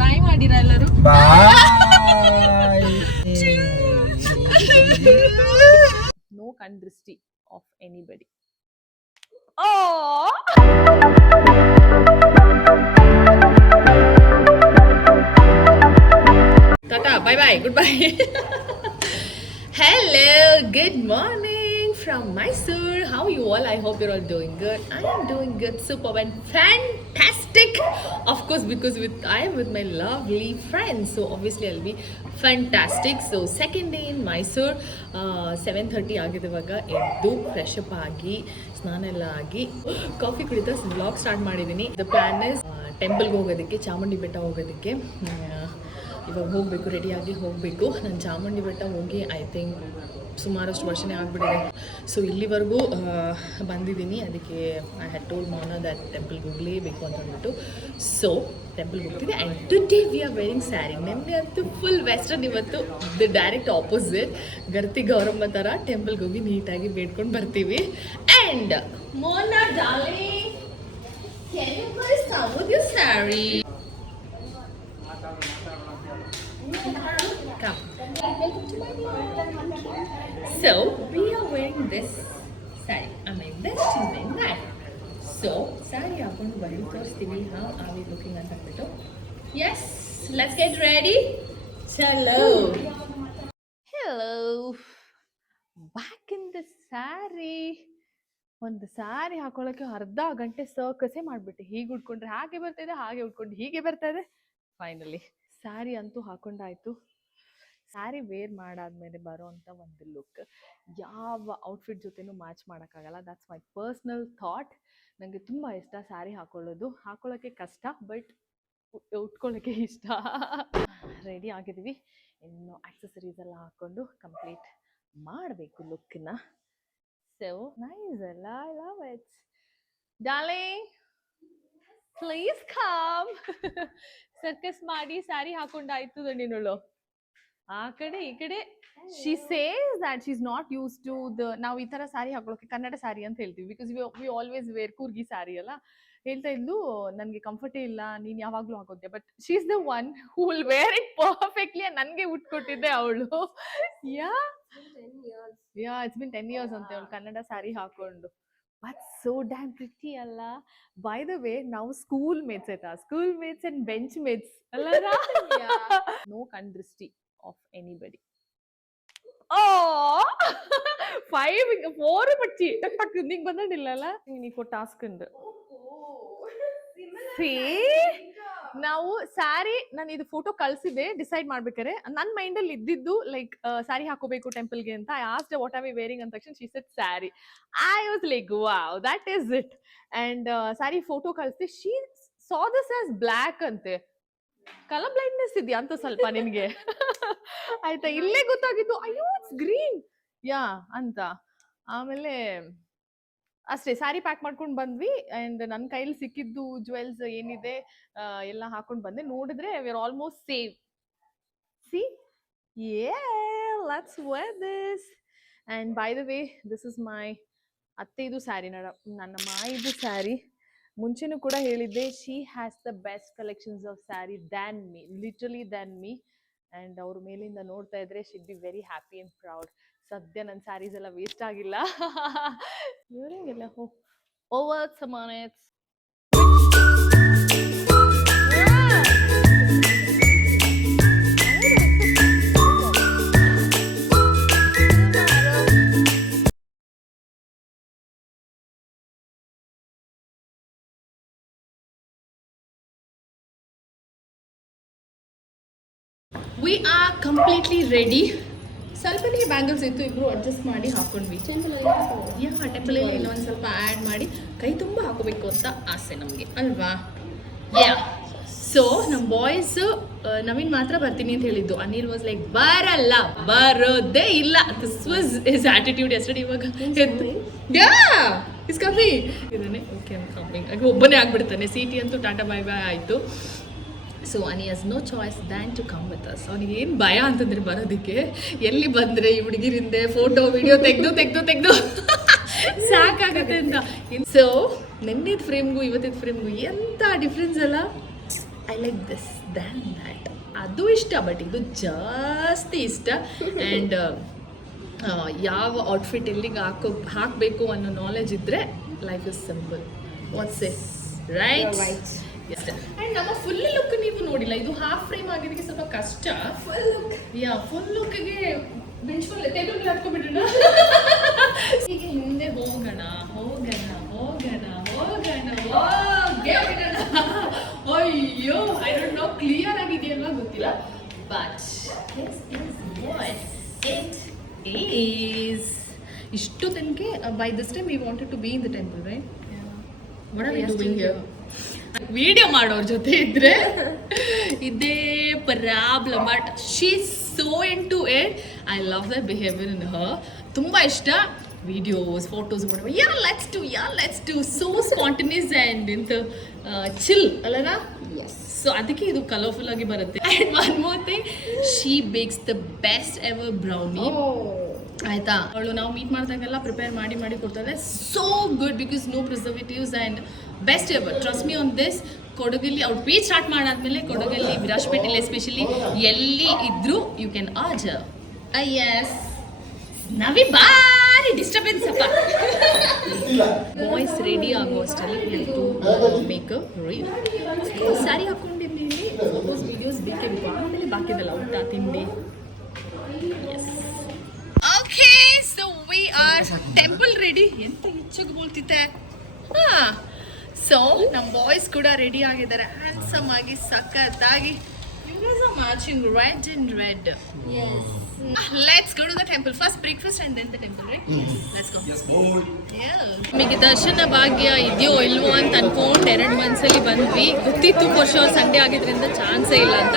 ಬಾಯ್ ಮಾಡಿರ ಎಲ್ಲರೂ. ನೋ ಕಣ್ ದೃಷ್ಟಿ of anybody. Tata, bye bye, goodbye. Hello, good morning from Mysore. How are you all? I hope you're all doing good. I am doing good, superb and fantastic. Of course, because I am with my lovely friends, so obviously I'll be fantastic. So second day in Mysore, 7:30 ಆಗಿದೆ ಇವಾಗ. ಎದ್ದು fresh up ಆಗಿ ಸ್ನಾನ ಎಲ್ಲ ಆಗಿ coffee ಕುಡಿತಾ vlog start ಮಾಡಿದ್ದೀನಿ. The plan is ಟೆಂಪಲ್ಗೆ ಹೋಗೋದಕ್ಕೆ, ಚಾಮುಂಡಿ ಬೆಟ್ಟ ಹೋಗೋದಕ್ಕೆ. ಇವಾಗ ಹೋಗಬೇಕು, ರೆಡಿಯಾಗಿ ಹೋಗಬೇಕು. ನಾನು ಚಾಮುಂಡಿ ಬೆಟ್ಟ ಹೋಗಿ ಐ ಥಿಂಕ್ ಸುಮಾರಷ್ಟು ವರ್ಷನೇ ಆಗಿಬಿಟ್ಟಿದೆ. ಸೊ ಇಲ್ಲಿವರೆಗೂ ಬಂದಿದ್ದೀನಿ. ಅದಕ್ಕೆ I had told Mona that ಟೆಂಪಲ್ಗೆ ಹೋಗಲೇಬೇಕು ಅಂತ ಅಂದ್ಬಿಟ್ಟು. ಸೊ ಟೆಂಪಲ್ಗೆ ಹೋಗ್ತಿದ್ದೆ. And today we are wearing sari. ನೆನ್ನೆ ಅಂತೂ ಫುಲ್ ವೆಸ್ಟರ್ನ್, ಇವತ್ತು ದ ಡೈರೆಕ್ಟ್ ಆಪೋಸಿಟ್. ಗರ್ತಿ ಗೌರಮ್ಮ ಥರ ಟೆಂಪಲ್ಗೆ ಹೋಗಿ ನೀಟಾಗಿ ಬೇಡ್ಕೊಂಡು ಬರ್ತೀವಿ. And Mona darling, can you please come with your sari? Come. So we are wearing this saree. I'm wearing this, she's wearing that. So saree hakondu bandu ತೋರಿಸ್ತೀವಿ. How are we looking ಅಂತ ಅಂದ್ಬಿಟ್ಟು. Yes, let's get ready. Chalo. Hello. Back in the saree. ಒಂದು ಸ್ಯಾರಿ ಹಾಕೊಳ್ಳೋಕ್ಕೆ ಅರ್ಧ ಗಂಟೆ ಸರ್ಕಸೇ ಮಾಡಿಬಿಟ್ಟೆ. ಹೀಗೆ ಉಟ್ಕೊಂಡ್ರೆ ಹಾಗೆ ಬರ್ತಾಯಿದೆ, ಹಾಗೆ ಉಟ್ಕೊಂಡು ಹೀಗೆ ಬರ್ತಾ ಇದೆ. ಫೈನಲಿ ಸ್ಯಾರಿ ಅಂತೂ ಹಾಕೊಂಡಾಯ್ತು. ಸ್ಯಾರಿ ವೇರ್ ಮಾಡಾದ್ಮೇಲೆ ಬರೋ ಅಂಥ ಒಂದು ಲುಕ್ ಯಾವ ಔಟ್ಫಿಟ್ ಜೊತೆನೂ ಮ್ಯಾಚ್ ಮಾಡೋಕ್ಕಾಗಲ್ಲ. That's my personal thought. ನನಗೆ ತುಂಬ ಇಷ್ಟ ಸ್ಯಾರಿ ಹಾಕೊಳ್ಳೋದು. ಹಾಕೊಳ್ಳೋಕ್ಕೆ ಕಷ್ಟ, ಬಟ್ ಉಟ್ಕೊಳ್ಳೋಕ್ಕೆ ಇಷ್ಟ. ರೆಡಿ ಆಗಿದ್ದೀವಿ. ಇನ್ನು ಆಕ್ಸೆಸರೀಸ್ ಎಲ್ಲ ಹಾಕ್ಕೊಂಡು ಕಂಪ್ಲೀಟ್ ಮಾಡಬೇಕು ಲುಕ್ಕನ್ನ. ಸೊ ನೈಸ್ ಅಲ್ಲ? I love it. Darling, please come. Circus ಮಾಡಿ ಸ್ಯಾರಿ ಹಾಕೊಂಡಾಯ್ತು ನೀನುಳು. ಆ ಕಡೆ ಈ ಕಡೆ. She says that she is not used to the, ನಾವು ಈ ಥರ ಸ್ಯಾರಿ ಹಾಕೊಳ್ಳೋಕೆ ಕನ್ನಡ ಸ್ಯಾರಿ ಅಂತ ಹೇಳ್ತೀವಿ. Because we always wear Coorgi sari ಅಲ್ಲ. ಹೇಳ್ತಾ ಇದ್ಲು ನನಗೆ ಕಂಫರ್ಟೇ ಇಲ್ಲ, ನೀನು ಯಾವಾಗಲೂ ಹಾಕೋದ್ದೆ. But she is the one who will wear it perfectly. ನನಗೆ ಉಟ್ಕೊಟ್ಟಿದ್ದೆ ಅವಳು. ಯಾ ಇಟ್ಸ್ ಬಿನ್ 10 years ಅಂತ ಅವಳು ಕನ್ನಡ ಸ್ಯಾರಿ ಹಾಕೊಂಡು. ಬಟ್ ಸೋ ಡ್ಯಾಮ್ ಪ್ರಿಟಿ ಅಲ್ಲ? ಬೈ ದ ವೇ, ನಾವು ಸ್ಕೂಲ್ ಮೇಟ್ಸ್ ಆಯ್ತಾ? School mates and bench mates ಅಲ್ಲ? ನೋ ಕಣ್ ದೃಷ್ಟಿ ಆಫ್ ಎನಿಬಡಿ. 4 ಪಚ್ಚಿ ಟಕ್ ಟಕ್ ನಿಂಗೆ ಬಂದಿಲ್ಲಲ್ಲ ನೀನು ಟಾಸ್ಕ್ ಅಂದು. ನಾವು ಸ್ಯಾರಿ, ನಾನು ಇದು ಫೋಟೋ ಕಳ್ಸಿದ್ದೆ ಡಿಸೈಡ್ ಮಾಡ್ಬೇಕಾರೆ. ನನ್ನ ಮೈಂಡಲ್ಲಿ ಇದ್ದಿದ್ದು ಲೈಕ್ ಸ್ಯಾರಿ ಹಾಕೋಬೇಕು ಟೆಂಪಲ್ಗೆ ಅಂತ. I asked what are we wearing ಅಂದ ತಕ್ಷಣ she said sari. I was like wow, that is it. And sari photo ಕಳಿಸ್ದೆ. She saw this as black ಅಂತೆ. ಕಲರ್ ಬ್ಲೈಂಡ್ನೆಸ್ ಇದೆಯಾ ಅಂತ ಸ್ವಲ್ಪ ನಿನ್ಗೆ? ಆಯ್ತಾ, ಇಲ್ಲೇ ಗೊತ್ತಾಗಿದ್ದು ಅಯ್ಯೋ ಇಟ್ಸ್ ಗ್ರೀನ್ ಯಾ ಅಂತ. ಆಮೇಲೆ ಅಷ್ಟೇ ಸ್ಯಾರಿ ಪ್ಯಾಕ್ ಮಾಡ್ಕೊಂಡು ಬಂದ್ವಿ. ಅಂಡ್ ನನ್ನ ಕೈಲಿ ಸಿಕ್ಕಿದ್ದು ಜ್ಯುವೆಲ್ಸ್ ಏನಿದೆ ಎಲ್ಲ ಹಾಕೊಂಡು ಬಂದೆ. ನೋಡಿದ್ರೆ we are almost same. See let's wear this. And by the way, this is my ಅತ್ತೆದು ಸ್ಯಾರಿ, ನನ್ನ ಮಾಯಿದು ಸ್ಯಾರಿ. ಮುಂಚೆನೂ ಕೂಡ ಹೇಳಿದ್ದೆ, she has the best collections of sari than me, literally than me. And ಅವ್ರ ಮೇಲಿಂದ ನೋಡ್ತಾ ಇದ್ರೆ should be very happy and proud. ಸದ್ಯ ನನ್ನ ಸ್ಯಾರೀಸ್ ಎಲ್ಲ ವೇಸ್ಟ್ ಆಗಿಲ್ಲ. ಇವರಿಂಗೆಲ್ಲ ಓವರ್ ಸಮಾನೆಟ್ಸ್. We are completely ready. ಸ್ವಲ್ಪನೇ ಬ್ಯಾಂಗಲ್ಸ್ ಇತ್ತು, ಇಬ್ರು ಅಡ್ಜಸ್ಟ್ ಮಾಡಿ ಹಾಕೊಂಡ್ವಿ. ಟೆಂಪಲಲ್ಲಿ ಇನ್ನೊಂದು ಸ್ವಲ್ಪ ಆ್ಯಡ್ ಮಾಡಿ ಕೈ ತುಂಬ ಹಾಕೋಬೇಕು ಅಂತ ಆಸೆ ನಮಗೆ ಅಲ್ವಾ? ಯಾ. ಸೊ ನಮ್ಮ ಬಾಯ್ಸ್ ನವೀನ್ ಮಾತ್ರ ಬರ್ತೀನಿ ಅಂತ ಹೇಳಿದ್ದು. ಅನಿಲ್ ವಾಸ್ ಲೈಕ್ ಬರಲ್ಲ, ಬರೋದೇ ಇಲ್ಲ. This was his attitude yesterday. ಇವಾಗ ಇಸ್ ಕಮಿಂಗ್ ಇದ್ದಾನೆ. ಓಕೆ ಕಮಿಂಗ್ ಆಗಿ ಒಬ್ಬನೇ ಆಗ್ಬಿಡ್ತಾನೆ. ಸಿಟಿ ಅಂತೂ ಟಾಟಾ ಬೈ ಬೈ ಆಯಿತು. So Ani has no choice than to come with us. ಅವನಿಗೆ ಏನು ಭಯ ಅಂತಂದರೆ ಬರೋದಕ್ಕೆ, ಎಲ್ಲಿ ಬಂದರೆ ಈ ಹುಡುಗಿರಿಂದೆ ಫೋಟೋ ವಿಡಿಯೋ ತೆಗೆದು ಸಾಕಾಗುತ್ತೆ ಅಂತ. ಸೊ ನೆನ್ನೆದ ಫ್ರೇಮ್ಗೂ ಇವತ್ತಿದ ಫ್ರೇಮ್ಗೂ ಎಂತ ಡಿಫ್ರೆನ್ಸ್ ಅಲ್ಲ. I like this than that. ಅದು ಇಷ್ಟ, ಬಟ್ ಇದು ಜಾಸ್ತಿ ಇಷ್ಟ. ಆ್ಯಂಡ್ ಯಾವ ಔಟ್ಫಿಟ್ ಎಲ್ಲಿಗೆ ಹಾಕಬೇಕು ಅನ್ನೋ ನಾಲೆಜ್ ಇದ್ದರೆ life is simple. What's is right? And ನಮ್ಮ ಫುಲ್ ಲುಕ್ ನೀವು ನೋಡಿಲ್ಲ, ಇದು ಹಾಫ್ ಫ್ರೇಮ್ ಆಗಿದ್ದಕ್ಕೆ ಸ್ವಲ್ಪ ಕಷ್ಟ. ಫುಲ್ ಲುಕ್ಗೆ ಟೇಬಲ್ ಮೇಲೆ ಹಾಕ್ಕೊಬಿಡೋಣ. ಈಗ ಹಿಂದೆ ಹೋಗೋಣ ಹೋಗೋಣ ಹೋಗೋಣ ಹೋಗೋಣ ಹೋಗೇ ಬಿಡೋಣ. ಅಯ್ಯೋ, ಐ ಡೋಂಟ್ ನೋ ಕ್ಲಿಯರ್ ಆಗಿದೆಯಲ್ವಾ ಗೊತ್ತಿಲ್ಲ, ಬಟ್ ಇಟ್ ಈಸ್. ಇಷ್ಟು ತನಕ by this time we wanted to be in the temple, right? What are we doing here? Video ಮಾಡೋರ ಜೊತೆ ಇದ್ರೆ ಇದೇ problem. But she so into it ಇಟ್. I love the behaviour in her. ತುಂಬ ಇಷ್ಟ. Videos, photos ಮಾಡುವ, let's do so spontaneous and ಇಂತ chill ಅಲ್ಲನಾ? ಸೊ ಅದಕ್ಕೆ ಇದು ಕಲರ್ಫುಲ್ ಆಗಿ ಬರುತ್ತೆ. And one more thing, she bakes the best ever brownie. ಆಯ್ತಾ? ಅವಳು ನಾವು ಮೀಟ್ ಮಾಡಿದಾಗೆಲ್ಲ ಪ್ರಿಪೇರ್ ಮಾಡಿ ಕೊಡ್ತಾಳೆ. So good, because no preservatives and best ever. Trust me on this. ಕೊಡಗಲ್ಲಿ ಅವ್ರು ಪೇಜ್ ಸ್ಟಾರ್ಟ್ ಮಾಡಾದ್ಮೇಲೆ ಕೊಡಗಲ್ಲಿ, ವಿರಾಜಪೇಟೆಲಿ ಎಸ್ಪೆಷಲಿ ಎಲ್ಲಿ ಇದ್ರು ಯು ಕ್ಯಾನ್ ಆರ್ಡರ್. ಎಸ್, ನಾವೇ ಭಾರಿ ಡಿಸ್ಟರ್ಬೆನ್ಸ್ ಅಪ್ಪ. ಬಾಯ್ಸ್ ರೆಡಿ ಆಗೋ ಅಷ್ಟರಲ್ಲಿ ಟು ಮೇಕ್ ರೀಲ್. ಸ್ಯಾರಿ ಹಾಕೊಂಡಿದ್ದೀನಿ, ಫೋಟೋಸ್ ವಿಡಿಯೋಸ್ ಬೇಕೇ ಬೇಕು. ಆಮೇಲೆ ಬಾಕಿದಲ್ಲ ಊಟ ತಿಂಡಿ. Yes, okay, so we are temple ready. ಎಂತ ಹೆಚ್ಚಾಗಿ ಬೋಲ್ತಿತ್ತೆ. ಹಾಂ, ಸೊ ನಮ್ಮ ಬಾಯ್ಸ್ ಕೂಡ ರೆಡಿ ಆಗಿದ್ದಾರೆ, ಹ್ಯಾಂಡ್ಸಮ್ ಆಗಿ, ಸಖತ್ತಾಗಿ. You guys are matching red and red. Yes. Let's go to the temple. First breakfast and then the temple, right? Yes. Let's go. Yes, boy. Yeah. ನಮಗೆ ದರ್ಶನ ಭಾಗ್ಯ ಇದೆಯೋ ಇಲ್ವೋ ಅಂತ ಅನ್ಕೊಂಡು 2 ಮಂತ್ಸಲ್ಲಿ ಬಂದ್ವಿ. ಗೊತ್ತಿತ್ತು ವರ್ಷ ಸಂಡೇ ಆಗಿದ್ರಿಂದ ಚಾನ್ಸೇ ಇಲ್ಲ ಅಂತ.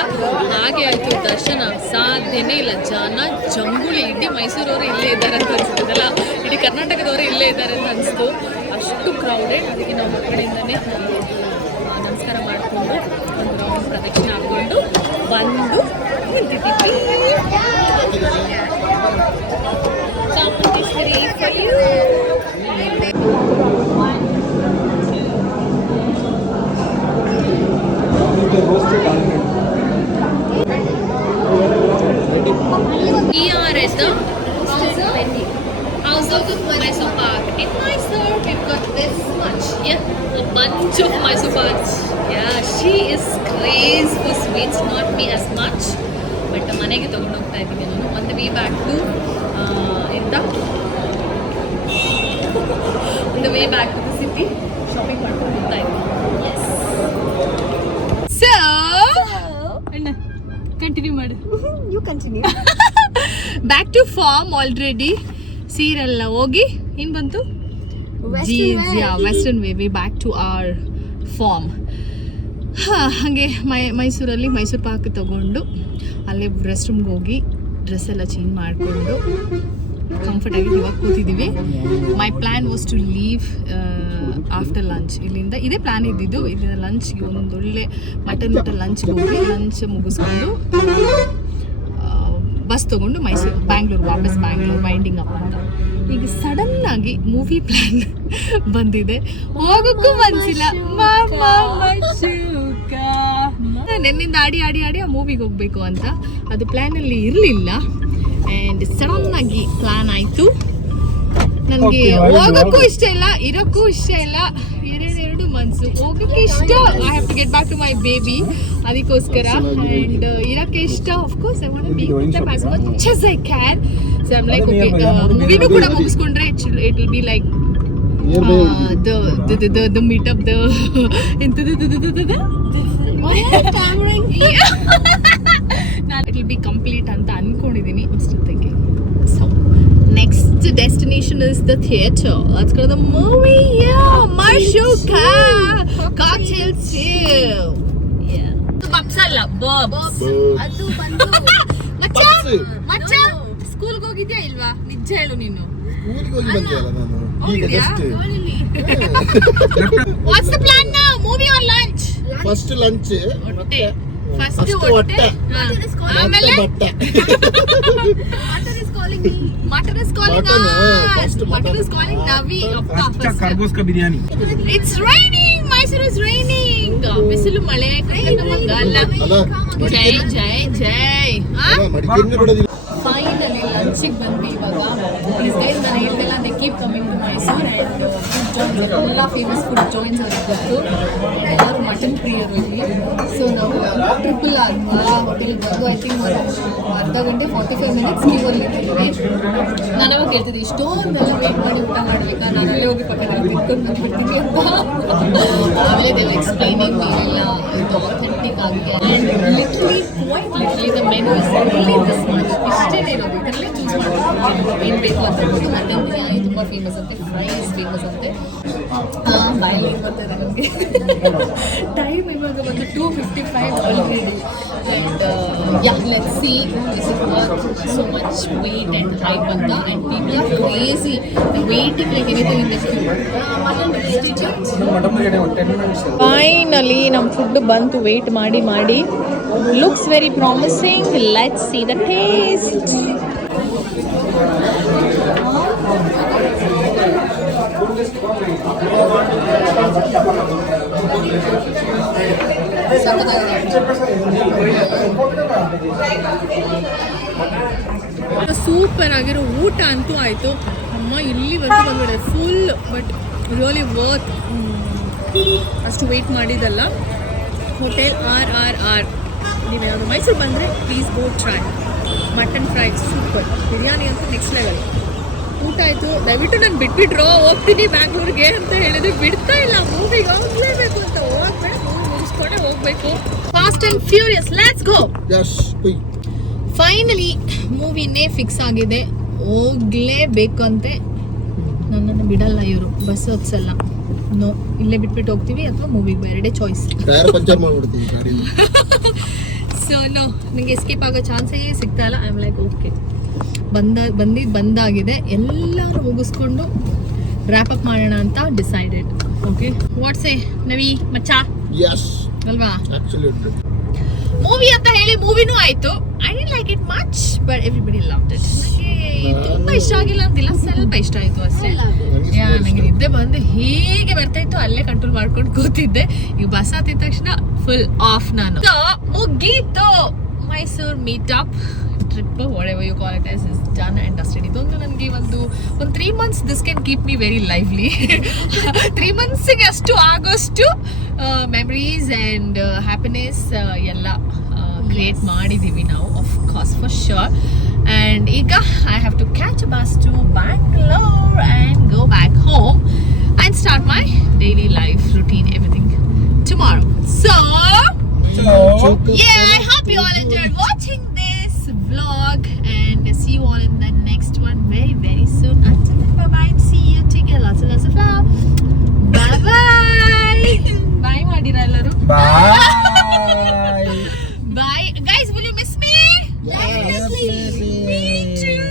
ಹಾಗೆ ಆಯಿತು, ದರ್ಶನ ಸಾಧ್ಯನೇ ಇಲ್ಲ. ಜನ ಜಂಗುಳಿ. ಇಡೀ ಮೈಸೂರವರು ಇಲ್ಲೇ ಇದ್ದಾರೆ ಅಂತ ಅನಿಸ್ತದಲ್ಲ, ಇಡೀ ಕರ್ನಾಟಕದವರು ಇಲ್ಲೇ ಇದ್ದಾರೆ ಅಂತ ಅನಿಸ್ತು. ಅಷ್ಟು ಕ್ರೌಡೆಡ್. ಅದಕ್ಕೆ ನಾವು ಮಕ್ಕಳಿಂದನೇ ನಮಸ್ಕಾರ ಮಾಡಿಕೊಂಡು ಒಂದು ರೌಂಡ್ ಪ್ರದಕ್ಷಿಣೆ ಹಾಕ್ಕೊಂಡು ಬಂದು ನಿಂತಿದ್ದೀವಿ. We are at the House of Mysore Pak. In Mysore, we've got this much. Yeah, a bunch of Mysore Paks. Yeah, she is crazy for sweets, not me as much. But ಮನೆಗೆ ತಗೊಂಡು ಹೋಗ್ತಾ ಇದ್ದೀನಿ ನಾನು. On the way back to on the way back to the city, shopping ಮಾಡ್ಕೊಂಡು ಹೋಗ್ತಾ ಇದ್ದೀನಿ. Yes. So, ಅಣ್ಣ continue ಮಾಡು. You continue. Back to farm already. ಸೀರೆಲ್ಲ ಹೋಗಿ ಏನು ಬಂತು? Western way back to our farm. ಹಾಗೆ ಮೈಸೂರಲ್ಲಿ ಮೈಸೂರು ಪಾಕ್ ತಗೊಂಡು ಅಲ್ಲೇ ರೆಸ್ಟ್ ರೂಮ್ಗೆ ಹೋಗಿ ಡ್ರೆಸ್ ಎಲ್ಲ ಚೇಂಜ್ ಮಾಡಿಕೊಂಡು ಕಂಫರ್ಟಾಗಿ ಇವಾಗ ಕೂತಿದ್ದೀವಿ. My plan was to leave after lunch. ಇಲ್ಲಿಂದ ಇದೇ ಪ್ಲ್ಯಾನ್ ಇದ್ದಿದ್ದು. ಇಲ್ಲಿಂದ ಲಂಚ್ಗೆ ಒಂದೊಳ್ಳೆ ಮಟನ್ ಲಂಚ್ಗೆ ಹೋಗಿ ಲಂಚ್ ಮುಗಿಸ್ಕೊಂಡು ಬಸ್ ತೊಗೊಂಡು ಬ್ಯಾಂಗ್ಳೂರು ವಾಪಸ್ ಬ್ಯಾಂಗ್ಳೂರು ವೈಂಡಿಂಗ್ ಅಪ್ ಅಂತ. ಈಗ ಸಡನ್ನಾಗಿ ಮೂವಿ ಪ್ಲ್ಯಾನ್ ಬಂದಿದೆ. ಹೋಗೋಕ್ಕೂ ಮನಸ್ಸಿಲ್ಲ. ನೆನ್ನಿಂದ ಆಡಿ ಆ ಮೂವಿಗೆ ಹೋಗಬೇಕು ಅಂತ. ಅದು ಪ್ಲ್ಯಾನಲ್ಲಿ ಇರಲಿಲ್ಲ. ಆ್ಯಂಡ್ ಸಡನ್ನಾಗಿ ಪ್ಲ್ಯಾನ್ ಆಯಿತು. ನನಗೆ ಹೋಗೋಕ್ಕೂ ಇಷ್ಟ ಇಲ್ಲ, ಇರೋಕ್ಕೂ ಇಷ್ಟ ಇಲ್ಲ. ಎರಡು ಮನ್ಸು. ಹೋಗೋಕ್ಕೆ ಇಷ್ಟ, I have to get back to my baby, ಅದಕ್ಕೋಸ್ಕರ. ಆ್ಯಂಡ್ ಇರೋಕ್ಕೆ ಇಷ್ಟ, of course I want to be with them as much as I can. So I am like, okay, ಮೂವಿನೂ ಕೂಡ ಮುಗಿಸ್ಕೊಂಡ್ರೆ it will be like the meetup, the it will be complete ಅಂತ ಅನ್ಕೊಂಡಿದ್ದೀನಿ. ಅಷ್ಟೊತ್ತಿಗೆ so next destination is the theater. Let's go to the movie. Yeah, Marshuka cocktail too. Yeah, bubs alla bubs. ಅದು ಬಂದು ಮಚ್ಚ school ಗೆ ಹೋಗಿದ್ಯಾ ಇಲ್ವಾ? ನಿಜ ಹೇಳು ನೀನು. ಸ್ಕೂಲ್ ಗೆ ಹೋಗಿ ಬಂದಿಯಲ್ಲ ನಾನು ಈಗ just. What's the plan now? Movie or lunch? First lunch ಹೊಟ್ಟೆ. ಫಸ್ಟ್ ಹೊಟ್ಟೆ ಆಮೇಲೆ ಬಟ್ಟೆ. Mother is calling Mutton is calling Mutton, us. first Mutton mutton. is calling Navi. अच्छा खरगोश का biryani It's raining. Mysore is raining. ಬಿಸಿಲು ಮಳೆ ಮಂಗಲ್ಲ. ಜೈ ಜೈ ಜೈ. ಮಡಿಕೇರಿ ಬಿಡೋದಿಲ್ಲ. ಫೈನಲಿ ಲಂಚಿಗೆ ಬಂದ್ವಿ ಇವಾಗ. ಪ್ಲೀಸ್ ಗೈಸ್ ನಾನು ಹೇಳ್ದೆಲ್ಲ they keep coming to Mysore and food joints ಎಲ್ಲ ಫೇಮಸ್ ಫುಡ್ ಜಾಯಿಂಟ್ಸ್ ಅವ್ರಿಗೆ ಗೊತ್ತು. ಎಲ್ಲರೂ ಮಟನ್ ಪ್ರಿಯರು ಇಲ್ಲಿ. ಸೊ ನಾವು ಟ್ರಿಪಲ್ ಆದ್ವಾ ಹೋಟೆಲ್ಗೆ ಬಂದು ಐ ಥಿಂಕ್ ಅರ್ಧ ಗಂಟೆ 45 ಮಿನಿಟ್ಸ್ ಕ್ಯೂವಲ್ಲಿ ಇದ್ದೀವಿ. ನಾನು ಅವಾಗ ಹೇಳ್ತಿದ್ದೆ ಇಷ್ಟೊಂದೆಲ್ಲ ವೇಟ್ ಮಾಡಿ ಊಟ ಮಾಡಬೇಕಾ, ನಾನು ಅಲ್ಲೇ ಹೋಗಿ ಪಕ್ಕದಲ್ಲಿ ತಿನ್ಕೊಂಡು ಬಂದ್ಬಿಡ್ತೀನಿ ಅಂತ. ಆಮೇಲೆ ಇದೆಲ್ಲ ಎಕ್ಸ್ಪ್ಲೈನಿಂಗ್ ಇಲ್ಲ ಇದು ಅಥೆಂಟಿಕ್ ಆಗಿದೆ. And literally the menu is really this much. ಇಷ್ಟೇ ಇರೋದು, ಇದರಲ್ಲೇ ಚೂಸ್ ಮಾಡ್ಕೊಂಡು ಏನು ಬೇಕು ಅಂತ ಹೇಳ್ಬಿಟ್ಟು. ಮಟನ್ ಬಿರಿಯಾನಿ ತುಂಬ ಫೇಮಸ್ ಅಂತೆ, ಫ್ರೈಸ್ ಫೇಮಸ್ ಅಂತೆ. ಬಾಯಲ್ಲಿ ಬರ್ತಾರೆ ನಮಗೆ. ಟೈಮ್ ಇವಾಗ ಬಂದು 2:55 already. And yeah let's see is it worth so much wait and hype ಅಂತ. And people are crazy waiting like anything in this queue. Finally ನಮ್ಮ ಫುಡ್ ಬಂತು ವೇಟ್ ಮಾಡಿ ಮಾಡಿ. Looks very promising. Let's see the taste. Super ಆಗಿರೋ ಊಟ ಅಂತೂ ಆಯಿತು. ಅಮ್ಮ ಇಲ್ಲಿವರೆಗೂ ಬಂದ್ಬಿಡೆ ಫುಲ್, ಬಟ್ ರಿಯಲಿ ವರ್ತ್ ಅಷ್ಟು ವೆಯ್ಟ್ ಮಾಡಿದ್ದಲ್ಲ. ಹೋಟೆಲ್ RRR ನೀವು ಯಾವುದು ಮೈಸೂರು ಬಂದರೆ please go try. Mutton fry super, biryani ಅಂತೂ ನೆಕ್ಸ್ಟ್ ಲೆವೆಲ್. ಊಟ ಆಯಿತು. ದಯವಿಟ್ಟು ನಾನು ಬಿಟ್ಬಿಟ್ರು ಹೋಗ್ತೀನಿ ಬ್ಯಾಂಗ್ಳೂರಿಗೆ ಅಂತ ಹೇಳಿದ್ರೆ ಬಿಡ್ತಾ ಇಲ್ಲ. ಮೂವಿಗೆ ಹೋಗ್ಲೇಬೇಕು ಅಂತ ಹೋಗ್ಬೇಡ, ಮೂವಿ ಮುಗಿಸ್ಕೊಂಡೆ ಹೋಗ್ಬೇಕು. Fast and furious, let's go. Finally ಮೂವಿನೇ ಫಿಕ್ಸ್ ಆಗಿದೆ, ಹೋಗ್ಲೇಬೇಕಂತೆ. ನನ್ನನ್ನು ಬಿಡಲ್ಲ ಇವರು, ಬಸ್ ಹತ್ಸಲ್ಲ. ನೋ, ಇಲ್ಲೇ ಬಿಟ್ಬಿಟ್ಟು ಹೋಗ್ತೀವಿ ಅಥವಾ ಮೂವಿಗೆ, ಎರಡೇ ಚಾಯ್ಸ್. ಸೊ ನೋ, ನನಗೆ ಎಸ್ಕೇಪ್ ಆಗೋ ಚಾನ್ಸೇ ಸಿಗ್ತಾ ಇಲ್ಲ. ಐ ಆಮ್ ಲೈಕ್ ಓಕೆ, ಬಂದಾಗಿದೆ. ಎಲ್ಲರೂ ಮುಗಿಸ್ಕೊಂಡು ರ್ಯಾಪ್ ಅಪ್ ಮಾಡೋಣ ಅಂತ ಡಿಸೈಡೆಡ್. ಓಕೆ, ವಾಟ್ಸ್ ಎ ನವಿ ಮಚ್ಚಾ ಅಲ್ವಾ? ಮೂವಿ ಅಂತ ಹೇಳಿ ಮೂವಿನೂ ಆಯ್ತು. I did like it much but everybody loved it. ನನಗೆ ತುಂಬಾ ಇಷ್ಟ ಆಗಿಲ್ಲ ಅಂತಿಲ್ಲ, ಸ್ವಲ್ಪ ಇಷ್ಟ ಆಯ್ತು ಅಷ್ಟೇ. ನನಗೆ ನಿದ್ದೆ ಬಂದು ಹೀಗೆ ಬರ್ತಾ ಇತ್ತು, ಅಲ್ಲೇ ಕಂಟ್ರೋಲ್ ಮಾಡ್ಕೊಂಡು ಕೂತಿದ್ದೆ. ಈಗ ಬಸ್ ಹತ್ತಿದ ತಕ್ಷಣ ಫುಲ್ ಆಫ್ ನಾನು. ಮುಗೀತು Mysuru meetup trip, whatever you call it as, is done and dusted. ಇದೊಂದು ನನಗೆ ಒಂದು 3 months this can keep me very lively. 3 monthsಗೆ ಅಷ್ಟು ಆಗೋಷ್ಟು ಮೆಮರೀಸ್ ಆ್ಯಂಡ್ ಹ್ಯಾಪಿನೆಸ್ ಎಲ್ಲ ಕ್ರಿಯೇಟ್ ಮಾಡಿದ್ದೀವಿ ನಾವು, ಆಫ್ ಕೋರ್ಸ್ ಫಾರ್ ಶ್ಯೂರ್. ಆ್ಯಂಡ್ ಈಗ I have to catch a bus to Bangalore and go back home and start my daily life routine, everything tomorrow. So yeah, I hope you all enjoyed watching this vlog and see you all in the next one very very soon. Until then, bye bye, see you, take care, lots of love. Bye bye. Bye madira ellaru. Bye. Bye guys, will you miss me? Yes, Me too.